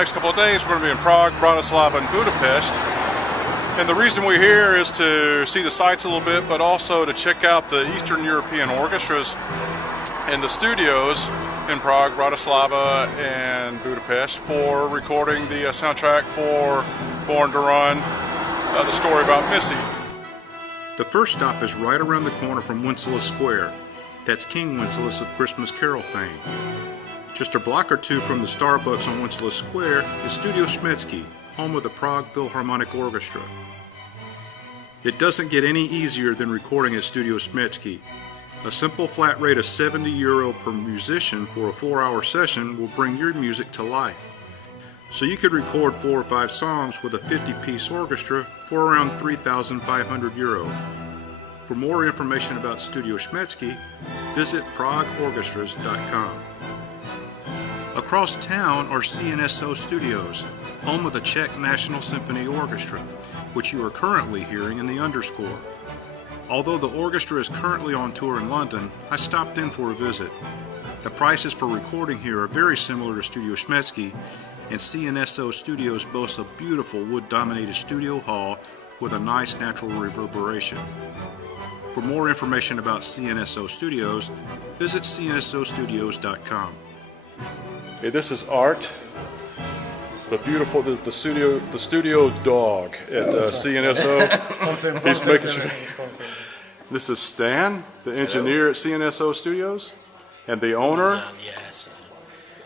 next couple of days we're going to be in Prague, Bratislava, and Budapest. And the reason we're here is to see the sights a little bit, but also to check out the Eastern European orchestras and the studios in Prague, Bratislava, and Budapest for recording the soundtrack for Born to Run, the story about Missy. The first stop is right around the corner from Wenceslas Square. That's King Wenceslas of Christmas Carol fame. Just a block or two from the Starbucks on Wenceslas Square is Studio Petsjik, home of the Prague Philharmonic Orchestra. It doesn't get any easier than recording at Studio Petsjik. A simple flat rate of €70 per musician for a 4-hour session will bring your music to life. So you could record 4 or 5 songs with a 50-piece orchestra for around €3,500. For more information about Studio Petsjik, visit pragueorchestras.com. Across town are CNSO Studios, home of the Czech National Symphony Orchestra, which you are currently hearing in the underscore. Although the orchestra is currently on tour in London, I stopped in for a visit. The prices for recording here are very similar to Studio Petsjik, and CNSO Studios boasts a beautiful wood-dominated studio hall with a nice natural reverberation. For more information about CNSO Studios, visit cnsostudios.com. Hey, this is Art. It's the beautiful, the studio dog at CNSO. He's making sure. This is Stan, the engineer at CNSO Studios, and the owner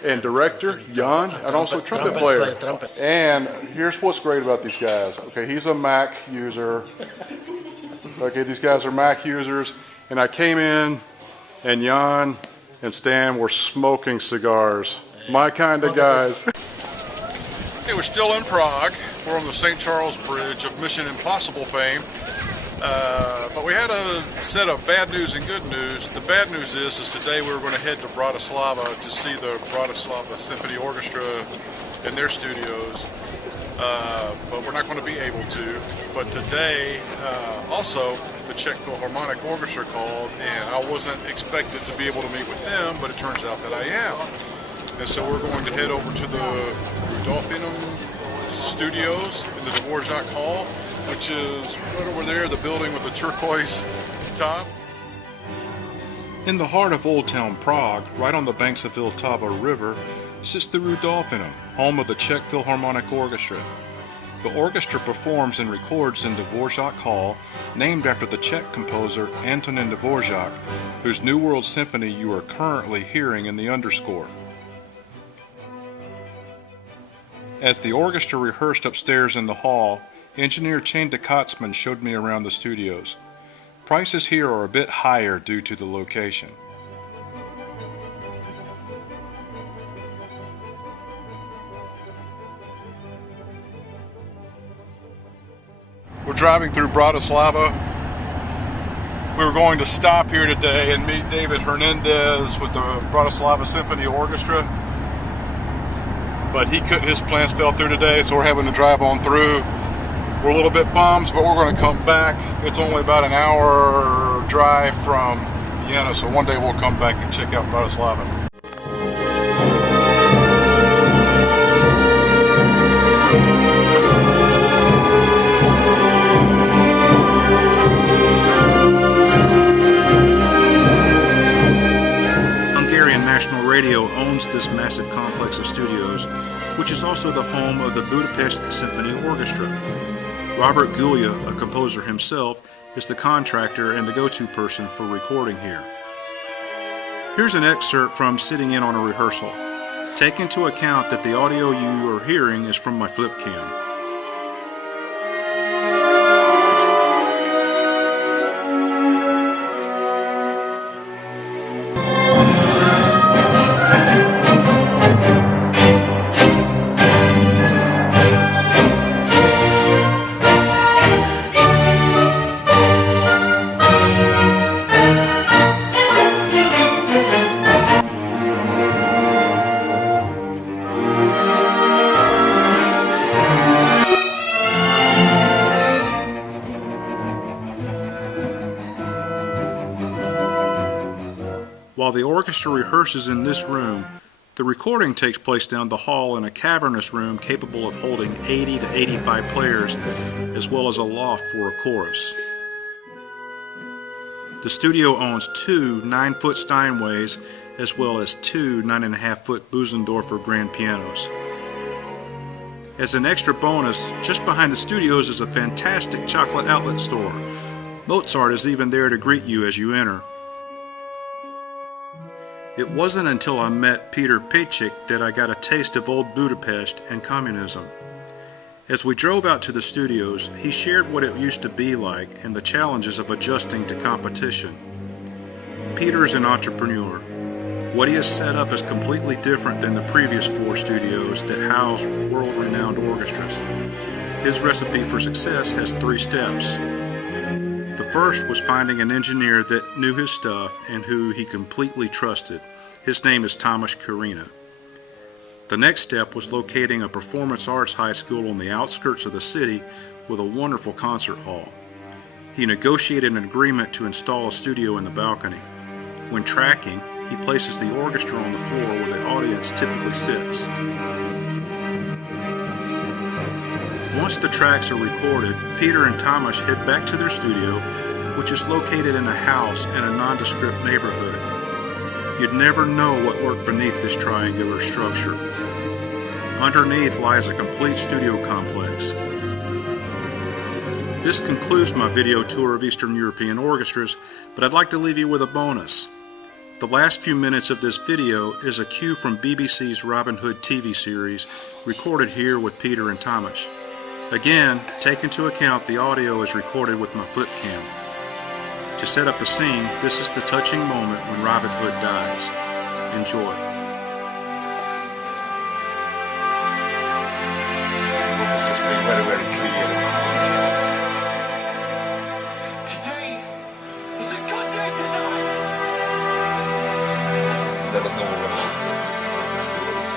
and director, Jan, and also trumpet player. And here's what's great about these guys. Okay, he's a Mac user. Okay, these guys are Mac users, and I came in, and Jan and Stan were smoking cigars. My kind of guys. Okay, we're still in Prague. We're on the St. Charles Bridge of Mission Impossible fame. But we had a set of bad news and good news. The bad news is today we were going to head to Bratislava to see the Bratislava Symphony Orchestra in their studios. But we're not going to be able to. But today, also, the Czech Philharmonic Orchestra called, and I wasn't expected to be able to meet with them, but it turns out that I am. And so we're going to head over to the Rudolfinum Studios in the Dvorak Hall, which is right over there, the building with the turquoise top. In the heart of Old Town Prague, right on the banks of Vltava River, sits the Rudolfinum, home of the Czech Philharmonic Orchestra. The orchestra performs and records in Dvorak Hall, named after the Czech composer Antonín Dvorak, whose New World Symphony you are currently hearing in the underscore. As the orchestra rehearsed upstairs in the hall, engineer Chanda Kotzman showed me around the studios. Prices here are a bit higher due to the location. We're driving through Bratislava. We were going to stop here today and meet David Hernandez with the Bratislava Symphony Orchestra, but his plans fell through today, so we're having to drive on through. We're a little bit bummed, but we're going to come back. It's only about an hour drive from Vienna, so one day we'll come back and check out Bratislava. National Radio owns this massive complex of studios, which is also the home of the Budapest Symphony Orchestra. Robert Gulya, a composer himself, is the contractor and the go-to person for recording here. Here's an excerpt from sitting in on a rehearsal. Take into account that the audio you are hearing is from my flip cam. While the orchestra rehearses in this room, The recording takes place down the hall in a cavernous room capable of holding 80 to 85 players, as well as a loft for a chorus. The studio owns two 9-foot Steinways, as well as two 9.5-foot Bösendorfer grand pianos. As an extra bonus, just behind the studios is a fantastic chocolate outlet store. Mozart is even there to greet you as you enter. It wasn't until I met Peter Petsjik that I got a taste of old Budapest and communism. As we drove out to the studios, he shared what it used to be like and the challenges of adjusting to competition. Peter is an entrepreneur. What he has set up is completely different than the previous 4 studios that house world-renowned orchestras. His recipe for success has 3 steps. The first was finding an engineer that knew his stuff and who he completely trusted. His name is Tomasz Karina. The next step was locating a performance arts high school on the outskirts of the city with a wonderful concert hall. He negotiated an agreement to install a studio in the balcony. When tracking, he places the orchestra on the floor where the audience typically sits. Once the tracks are recorded, Peter and Tomasz head back to their studio, which is located in a house in a nondescript neighborhood. You'd never know what lurked beneath this triangular structure. Underneath lies a complete studio complex. This concludes my video tour of Eastern European orchestras, but I'd like to leave you with a bonus. The last few minutes of this video is a cue from BBC's Robin Hood TV series, recorded here with Peter and Tomasz. Again, take into account the audio is recorded with my flip cam. To set up the scene, this is the touching moment when Robin Hood dies. Enjoy. This has been very, very clear. Today is a good day to die. There was no overlap. It flows.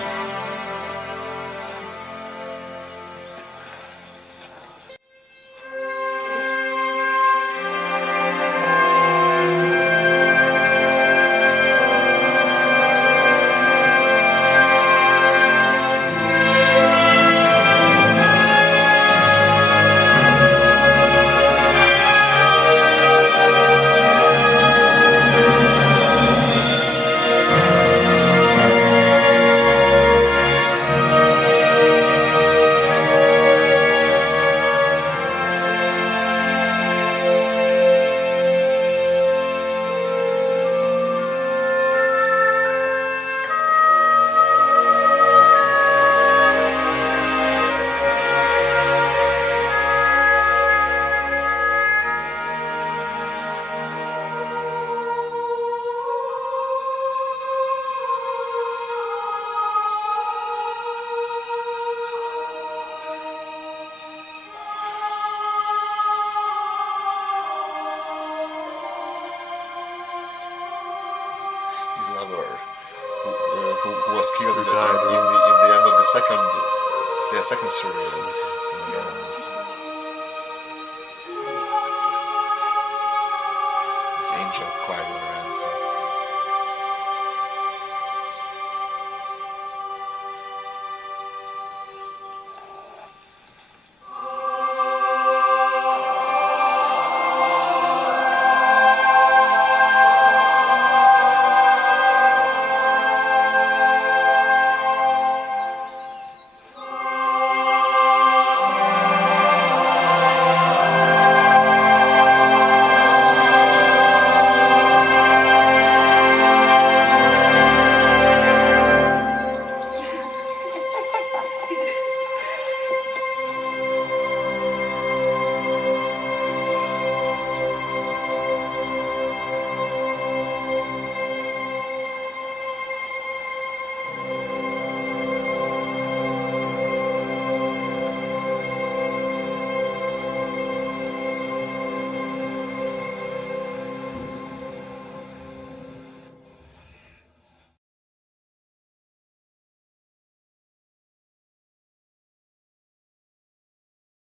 His lover, who was killed in the end of the second series. This angel choir.